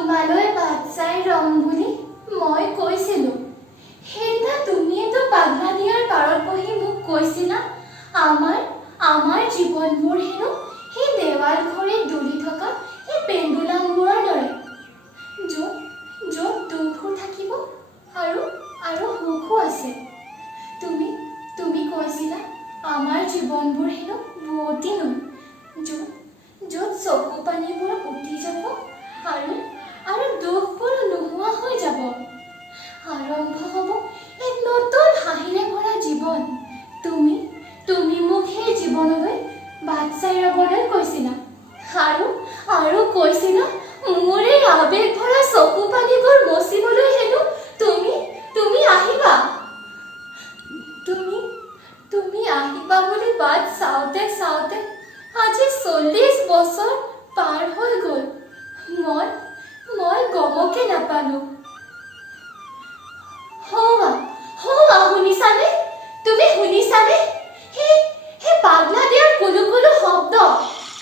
তোমালৈ বাট চাই ৰম বুলি মই কৈছিলো। সেইদিনা তুমিয়েতো পাগলা দিয়াৰ পাৰত বহি মোক কৈছিলা আমাৰ জীৱনবোৰ হেনো সেই দেৱাল ঘড়ীত দৌৰি থকা সেই পেণ্ডুলামবোৰৰ দৰে, য'ত দুখো থাকিব আৰু সুখো আছে। তুমি কৈছিলা আমাৰ জীৱনবোৰ হেনো বোৱতী নৈ, য'ত চকু পানীবোৰ উটি যাব আৰু দুখবোৰ নোহোৱা হৈ যাব। আৰম্ভ হ'ব এক নতুন হাঁহিৰে ভৰা জীৱন। তুমি মোক সেই জীৱনলৈ বাট চাই ৰবলৈ কৈছিলা আৰু কৈছিলা মোৰ এই আৱেগ ভৰা চকু পানীবোৰ মচিবলৈ হেনো তুমি আহিবা। তুমি আহিবা বুলি বাট চাওঁতে চাওঁতে আজি 40 বছৰ পাৰ হৈ গ'ল। মই গমকে নাপালো। হৌৱা শুনিছানে? তুমি শুনিছানে? সেই পাগলা দিয়াৰ কুলু কুলু শব্দ।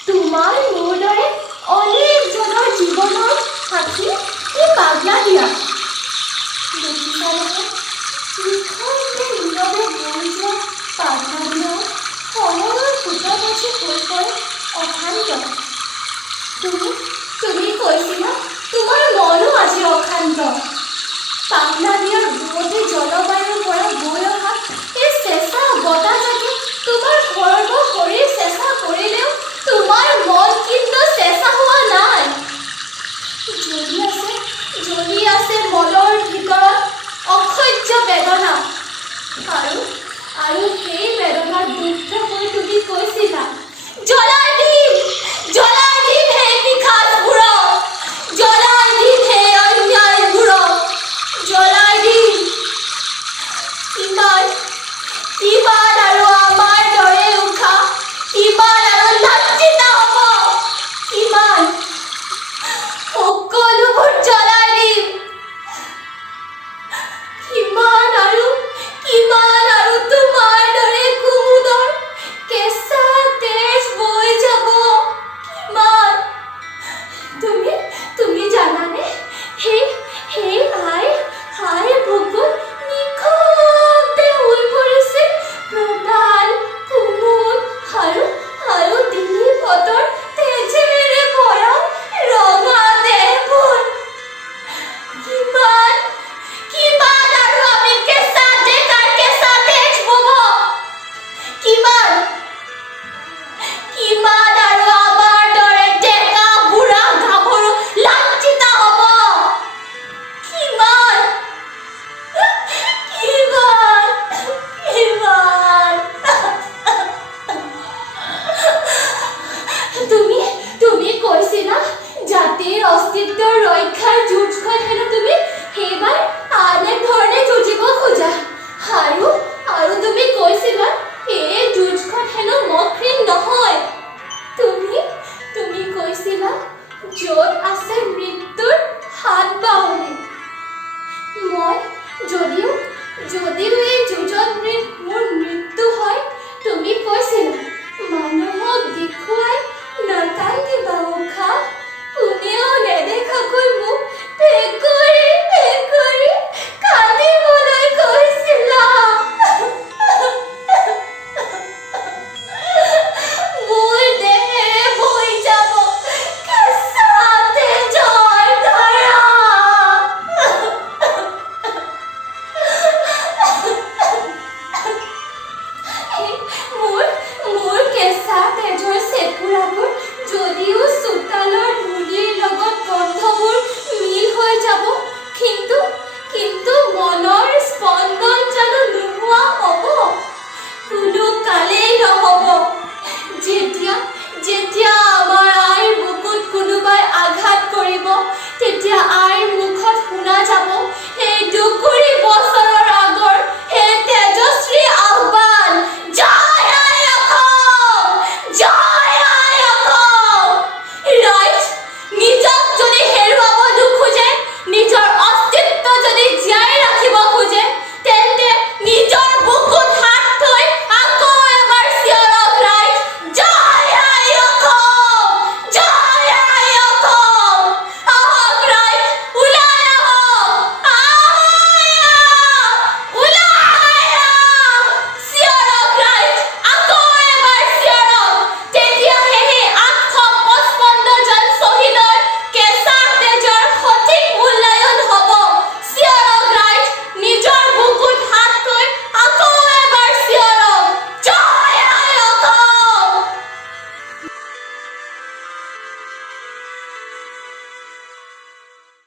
তোমাৰ মোৰ দৰে অনেকজনৰ জীৱনৰ সাক্ষী এই পাগলা দিয়া। দেখিছা নহয়, নিখনকে নীৰৱে বৈ যোৱা পাগলা দিয়া সময়ৰ সোঁতত আজি হৈ পৰে অশান্ত। তুমি কৈছিলা তোমাৰ মনো আজি অশান্ত। পাগলা দিয়াৰ বুৱতী জলবায়ুৰ পৰা বৈ অহা এই চেঁচা বতাহজাকে তোমাৰ সৰ্ব শৰীৰ চেঁচা কৰিলেও তোমাৰ মন কিন্তু চেঁচা হোৱা নাই। জ্বলি আছে মনৰ ভিতৰত অসহ্য বেদনা আৰু সেই বেদনাৰ দুখ হৈ তুমি কৈছিলা জ্বলাই দিম সেই পিখাচবোৰক, জ্বলাই দিম সেই অন্যায়বোৰক, জ্বলাই দিম। কিমান আৰু আমাৰ দৰে উশা, কিমান আৰু লাঞ্ছিত হ'ব, কিমান সকলোবোৰ জ্বলাই দিম। কিমান আৰু তোমাৰ দৰে কুমুদৰ কেঁচা তেজ বৈ যাব, কিমান। তুমি জানানে সেই হাই বুকুত নিখনতে হৈ পৰিছে প্ৰবাল কুমুদ আৰু দিলীপ হতৰ তেজেৰে ভৰা ৰঙা দেহবোৰ। কিমান আৰু আমি কেঁচা ডেকাৰ কেঁচা তেজ বব, কিমান আৰু আমাৰ দৰে ডেকা বুঢ়া গাভৰু লাঞ্ছিত হ'ব, কিমান। তুমি কৈছিলা জাতিৰ অস্তিত্বৰ ৰক্ষাৰ যুঁজখন হেনো তুমি সেইবাৰ আন এক ধৰণে যুঁজিব খোজা আৰু তুমি কৈছিলা এই যুঁজখন হেনো মসৃণ নহয়। তুমি কৈছিলা য'ত আছে মৃত্যুৰ হাত বাউলি। মই যদিও এই যুঁজত মোৰ